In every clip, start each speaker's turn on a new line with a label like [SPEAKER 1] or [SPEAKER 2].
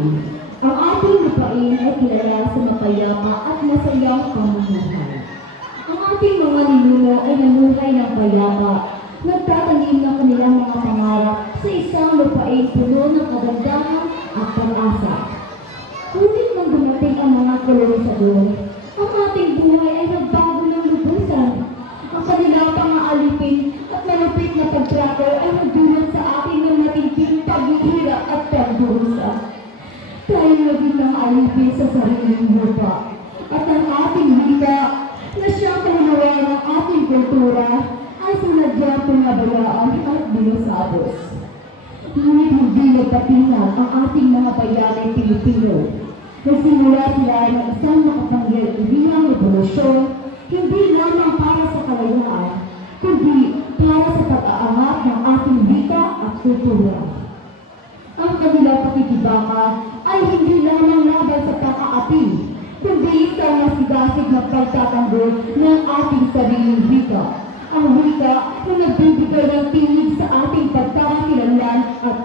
[SPEAKER 1] Ang ating lupain ay kilala sa mapayapa at masayang pamumuhay. Ang ating mga ninuno ay namuhay ng payapa, nagtatanim ng kanilang mga pangarap sa isang lupain puno ng kagandahan at pag-asa. Ngunit nang dumating ang mga kolonisador, ang ating buhay ay nagbago sariling lupa. At ang ating wika na siyang kaluluwa ng ating kultura ay sinadyang pinabayaan at binasabos. Ngunit hindi nagpatingan ang ating mga bayanay Pilipino. Nagsimula sila ng isang makapangyarihang revolusyon, hindi lamang para sa kalayaan, kundi para sa pag-aangat ng ating wika at kultura. Ang kanilang pakikibaka ay hindi lamang laban sa kakaapi, kundi isang masigasig na pagtatanggol ng ating sariling wika. Ang wika na nagbibigay ng tinig sa ating pagkakakilanlan at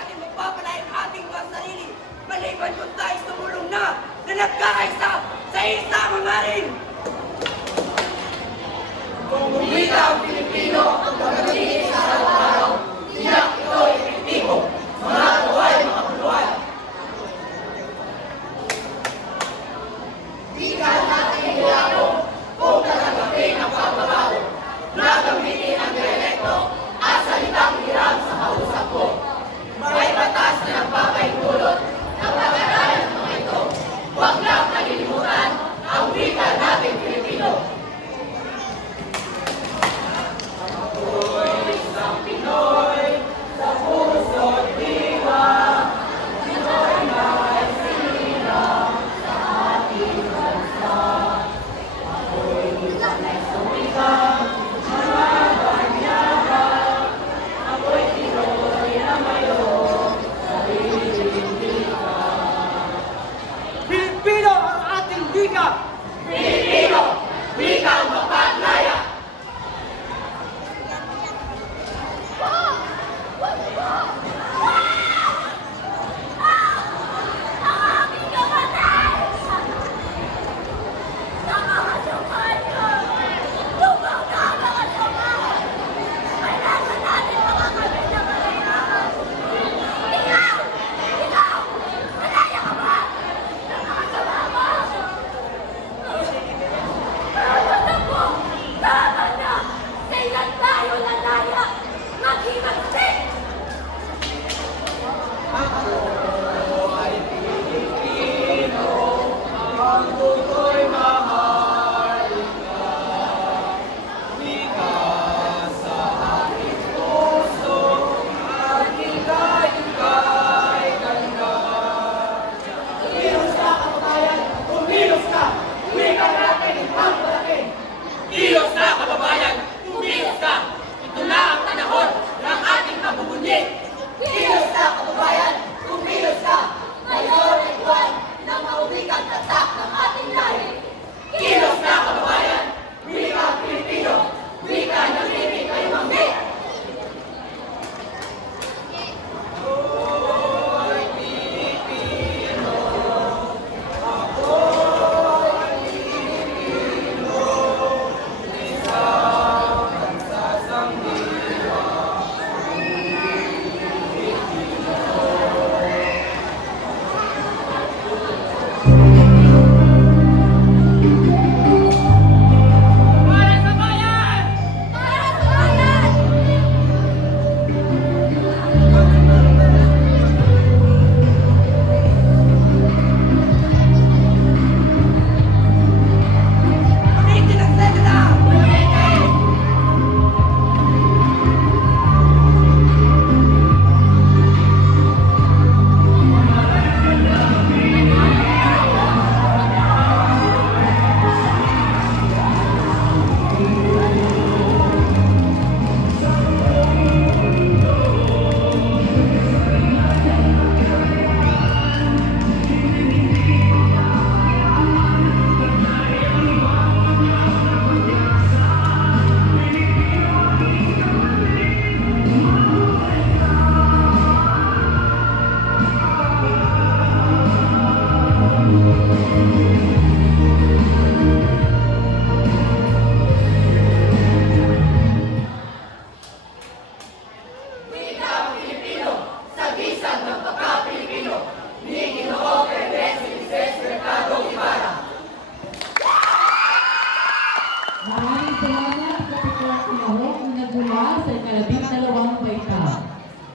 [SPEAKER 1] natin magpapalay ang ating mga sarili, maliban kung tayo sumulong na na nagkakaisa sa isang hangarin. Kung umita ang Pilipino, ang pagkakilis sa